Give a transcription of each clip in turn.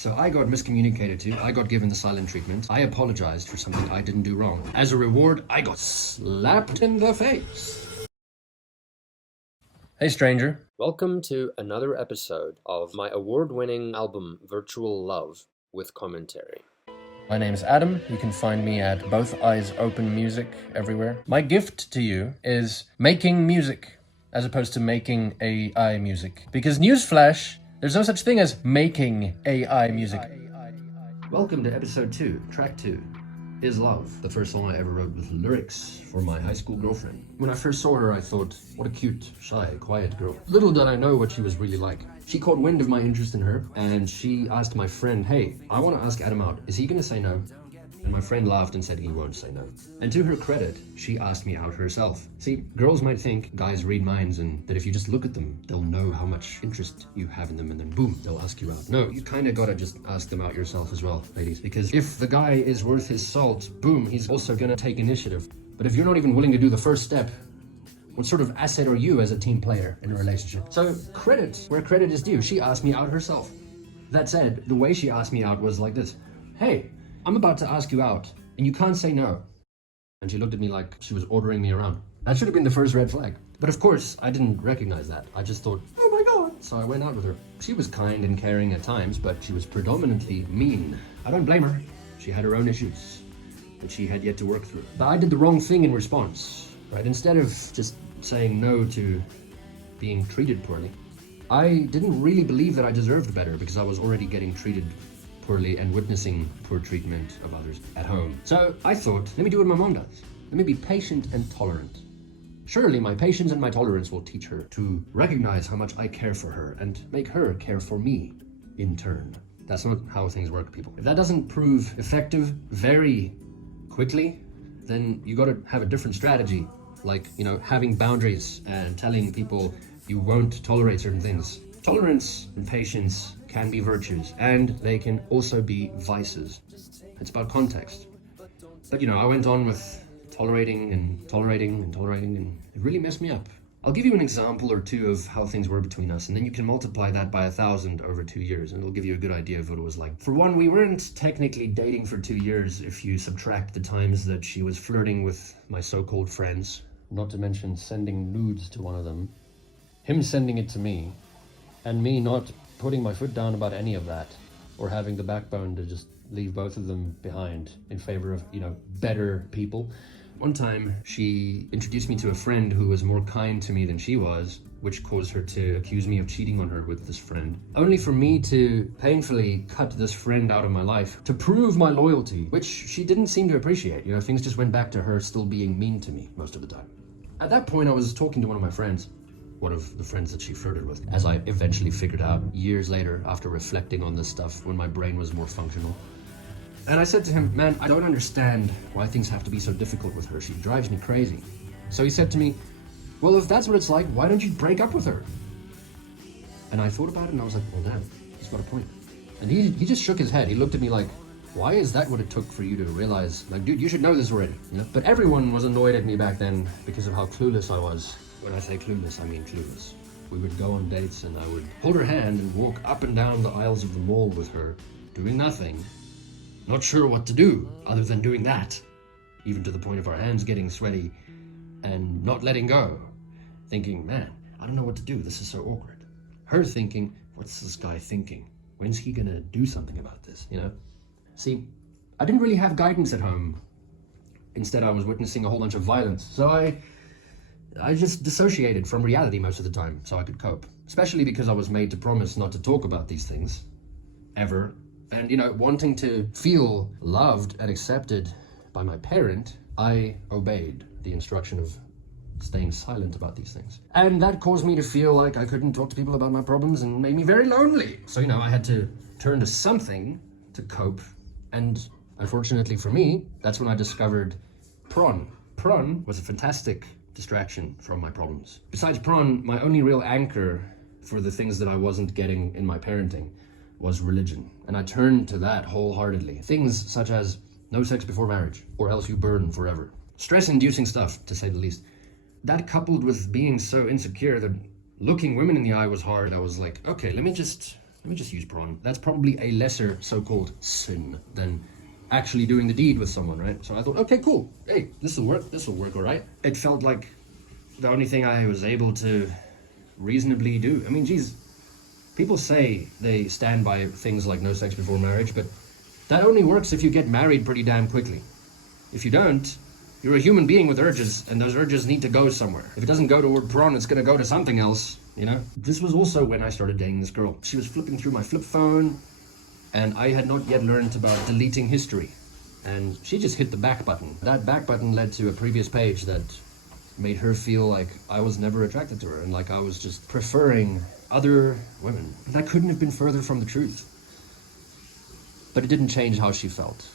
So I got miscommunicated to, I got given the silent treatment, I apologized for something I didn't do wrong. As a reward, I got slapped in the face. Hey stranger. Welcome to another episode of my award-winning album Virtual Love with commentary. My name is Adam. You can find me at Both Eyes Open Music everywhere. My gift to you is making music as opposed to making AI music. Because newsflash, there's no such thing as making AI music. Welcome to episode 2, track 2. Is Love, the first song I ever wrote with lyrics for my high school girlfriend. When I first saw her, I thought, what a cute, shy, quiet girl. Little did I know what she was really like. She caught wind of my interest in her, and she asked my friend, hey, I want to ask Adam out. Is he gonna say no? And my friend laughed and said he won't say no. And to her credit, she asked me out herself. See, girls might think guys read minds and that if you just look at them, they'll know how much interest you have in them and then boom, they'll ask you out. No, you kind of gotta just ask them out yourself as well, ladies. Because if the guy is worth his salt, boom, he's also gonna take initiative. But if you're not even willing to do the first step, what sort of asset are you as a team player in a relationship? So credit where credit is due. She asked me out herself. That said, the way she asked me out was like this. Hey, I'm about to ask you out, and you can't say no. And she looked at me like she was ordering me around. That should have been the first red flag. But of course, I didn't recognize that. I just thought, oh my god. So I went out with her. She was kind and caring at times, but she was predominantly mean. I don't blame her. She had her own issues that she had yet to work through. But I did the wrong thing in response, right? Instead of just saying no to being treated poorly, I didn't really believe that I deserved better because I was already getting treated poorly and witnessing poor treatment of others at home. So I thought, let me do what my mom does. Let me be patient and tolerant. Surely my patience and my tolerance will teach her to recognize how much I care for her and make her care for me in turn. That's not how things work, people. If that doesn't prove effective very quickly, then you gotta have a different strategy. Like, having boundaries and telling people you won't tolerate certain things. Tolerance and patience can be virtues, and they can also be vices. It's about context. But I went on with tolerating, and it really messed me up. I'll give you an example or two of how things were between us, and then you can multiply that by 1,000 over 2 years, and it'll give you a good idea of what it was like. For one, we weren't technically dating for 2 years if you subtract the times that she was flirting with my so-called friends, not to mention sending nudes to one of them, him sending it to me, and me not putting my foot down about any of that, or having the backbone to just leave both of them behind in favor of, better people. One time, she introduced me to a friend who was more kind to me than she was, which caused her to accuse me of cheating on her with this friend. Only for me to painfully cut this friend out of my life to prove my loyalty, which she didn't seem to appreciate. Things just went back to her still being mean to me most of the time. At that point, I was talking to one of my friends, one of the friends that she flirted with, as I eventually figured out years later after reflecting on this stuff when my brain was more functional. And I said to him, man, I don't understand why things have to be so difficult with her. She drives me crazy. So he said to me, well, if that's what it's like, why don't you break up with her? And I thought about it and I was like, well, damn, he's got a point. And he just shook his head. He looked at me like, why is that what it took for you to realize, like, dude, you should know this already, But everyone was annoyed at me back then because of how clueless I was. When I say clueless, I mean clueless. We would go on dates and I would hold her hand and walk up and down the aisles of the mall with her, doing nothing, not sure what to do other than doing that, even to the point of our hands getting sweaty and not letting go, thinking, man, I don't know what to do, this is so awkward. Her thinking, what's this guy thinking? When's he gonna do something about this, See, I didn't really have guidance at home. Instead, I was witnessing a whole bunch of violence, so I just dissociated from reality most of the time so I could cope, especially because I was made to promise not to talk about these things, ever. And, wanting to feel loved and accepted by my parent, I obeyed the instruction of staying silent about these things. And that caused me to feel like I couldn't talk to people about my problems and made me very lonely. So, I had to turn to something to cope. And unfortunately for me, that's when I discovered Prawn. Prawn was a fantastic distraction from my problems. Besides Prawn, my only real anchor for the things that I wasn't getting in my parenting was religion. And I turned to that wholeheartedly. Things such as no sex before marriage, or else you burn forever. Stress-inducing stuff, to say the least. That coupled with being so insecure that looking women in the eye was hard, I was like, okay, let me just Let me just use brawn. That's probably a lesser so-called sin than actually doing the deed with someone, right? So I thought, okay, cool. Hey, this will work all right. It felt like the only thing I was able to reasonably do. I mean, geez, people say they stand by things like no sex before marriage, but that only works if you get married pretty damn quickly. If you don't, you're a human being with urges, and those urges need to go somewhere. If it doesn't go toward prawn, it's gonna go to something else, you know? This was also when I started dating this girl. She was flipping through my flip phone, and I had not yet learned about deleting history. And she just hit the back button. That back button led to a previous page that made her feel like I was never attracted to her, and like I was just preferring other women. That couldn't have been further from the truth. But it didn't change how she felt.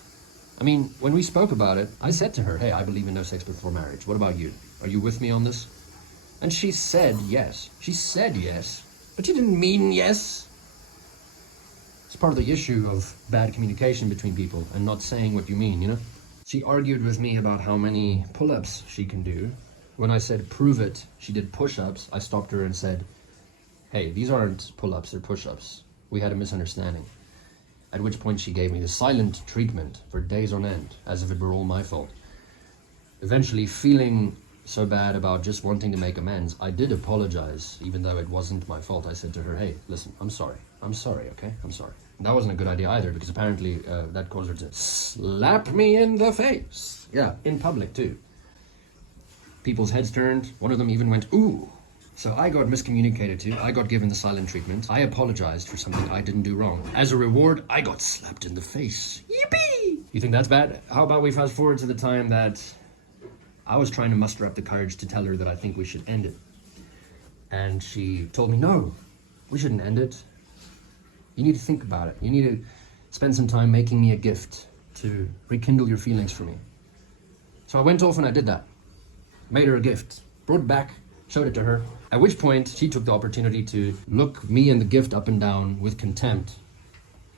I mean, when we spoke about it, I said to her, hey, I believe in no sex before marriage. What about you? Are you with me on this? And she said yes. She said yes, but she didn't mean yes. It's part of the issue of bad communication between people and not saying what you mean, you know? She argued with me about how many pull-ups she can do. When I said, prove it, she did push-ups. I stopped her and said, hey, these aren't pull-ups, they're push-ups. We had a misunderstanding. At which point she gave me the silent treatment for days on end, as if it were all my fault. Eventually, feeling so bad about just wanting to make amends, I did apologize, even though it wasn't my fault. I said to her, hey, listen, I'm sorry, okay? I'm sorry. That wasn't a good idea either, because apparently that caused her to slap me in the face. Yeah, in public too. People's heads turned. One of them even went, ooh. So I got miscommunicated to. I got given the silent treatment. I apologized for something I didn't do wrong. As a reward, I got slapped in the face. Yippee! You think that's bad? How about we fast forward to the time that I was trying to muster up the courage to tell her that I think we should end it. And she told me, no, we shouldn't end it. You need to think about it. You need to spend some time making me a gift to rekindle your feelings for me. So I went off and I did that. Made her a gift. Brought it back. Showed it to her. At which point, she took the opportunity to look me and the gift up and down with contempt,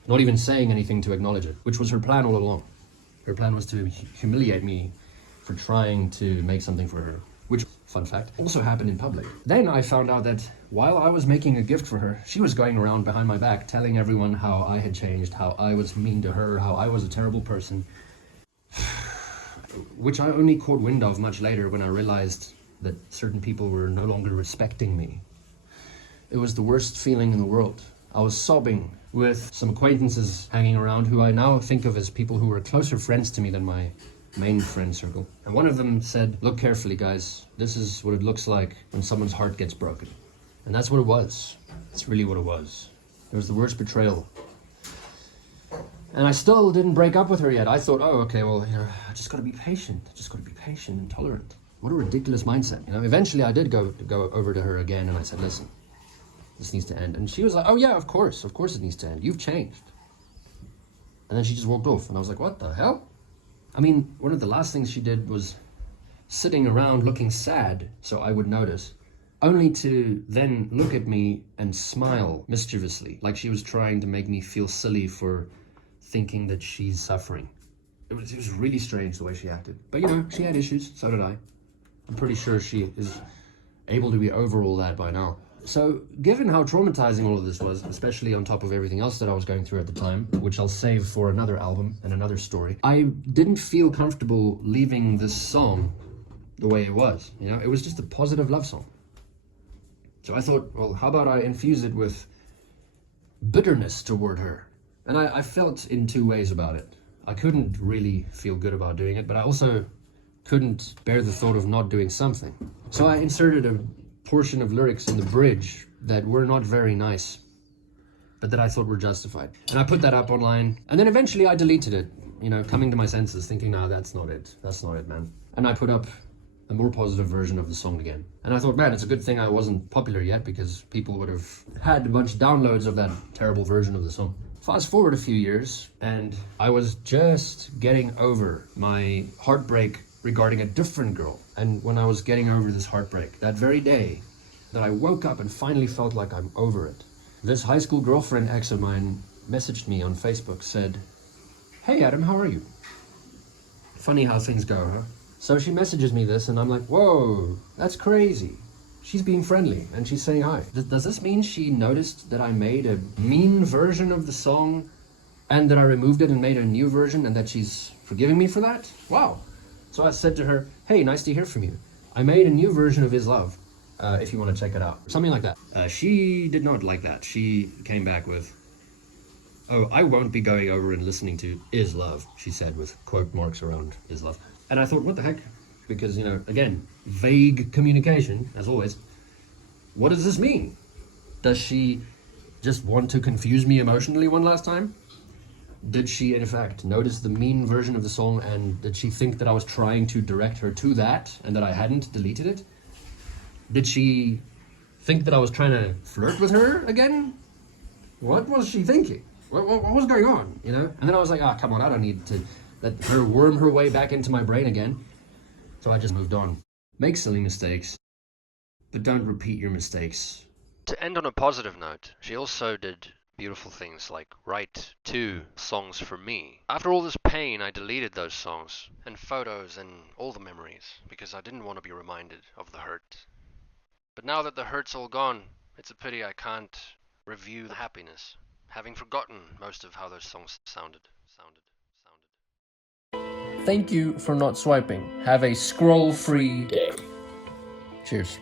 not even saying anything to acknowledge it, which was her plan all along. Her plan was to humiliate me for trying to make something for her, which, fun fact, also happened in public. Then I found out that while I was making a gift for her, she was going around behind my back telling everyone how I had changed, how I was mean to her, how I was a terrible person, which I only caught wind of much later when I realized that certain people were no longer respecting me. It was the worst feeling in the world. I was sobbing with some acquaintances hanging around who I now think of as people who were closer friends to me than my main friend circle. And one of them said, look carefully, guys. This is what it looks like when someone's heart gets broken. And that's what it was. That's really what it was. It was the worst betrayal. And I still didn't break up with her yet. I thought, oh, okay, well, you know, I just gotta be patient. I just gotta be patient and tolerant. What a ridiculous mindset. You know, eventually I did go over to her again and I said, listen, this needs to end. And she was like, oh yeah, of course it needs to end. You've changed. And then she just walked off and I was like, what the hell? I mean, one of the last things she did was sitting around looking sad so I would notice, only to then look at me and smile mischievously, like she was trying to make me feel silly for thinking that she's suffering. It was really strange the way she acted. But you know, she had issues, so did I. I'm pretty sure she is able to be over all that by now. So, given how traumatizing all of this was, especially on top of everything else that I was going through at the time, which I'll save for another album and another story, I didn't feel comfortable leaving this song the way it was. You know, it was just a positive love song. So I thought, well, how about I infuse it with bitterness toward her? And I felt in two ways about it. I couldn't really feel good about doing it, but I also couldn't bear the thought of not doing something. So I inserted a portion of lyrics in the bridge that were not very nice, but that I thought were justified. And I put that up online, and then eventually I deleted it, you know, coming to my senses, thinking, no, that's not it, man. And I put up a more positive version of the song again. And I thought, man, it's a good thing I wasn't popular yet, because people would have had a bunch of downloads of that terrible version of the song. Fast forward a few years, and I was just getting over my heartbreak regarding a different girl. And when I was getting over this heartbreak, that very day that I woke up and finally felt like I'm over it, this high school girlfriend ex of mine messaged me on Facebook, said, hey Adam, how are you? Funny how things go, huh? So she messages me this and I'm like, whoa, that's crazy. she's being friendly and she's saying hi. Does this mean she noticed that I made a mean version of the song and that I removed it and made a new version and that she's forgiving me for that? Wow. So I said to her, hey, nice to hear from you. I made a new version of Is Love, if you want to check it out. Something like that. She did not like that. She came back with, oh, I won't be going over and listening to Is Love, she said with quote marks around Is Love. And I thought, what the heck? Because, again, vague communication, as always. What does this mean? Does she just want to confuse me emotionally one last time? Did she, in fact, notice the mean version of the song, and did she think that I was trying to direct her to that and that I hadn't deleted it? Did she think that I was trying to flirt with her again? What was she thinking? What was going on, And then I was like, come on, I don't need to let her worm her way back into my brain again. So I just moved on. Make silly mistakes, but don't repeat your mistakes. To end on a positive note, she also did beautiful things like write 2 songs for me. After all this pain, I deleted those songs and photos and all the memories because I didn't want to be reminded of the hurt. But now that the hurt's all gone, it's a pity I can't review the happiness, having forgotten most of how those songs sounded. Thank you for not swiping. Have a scroll-free day. Cheers.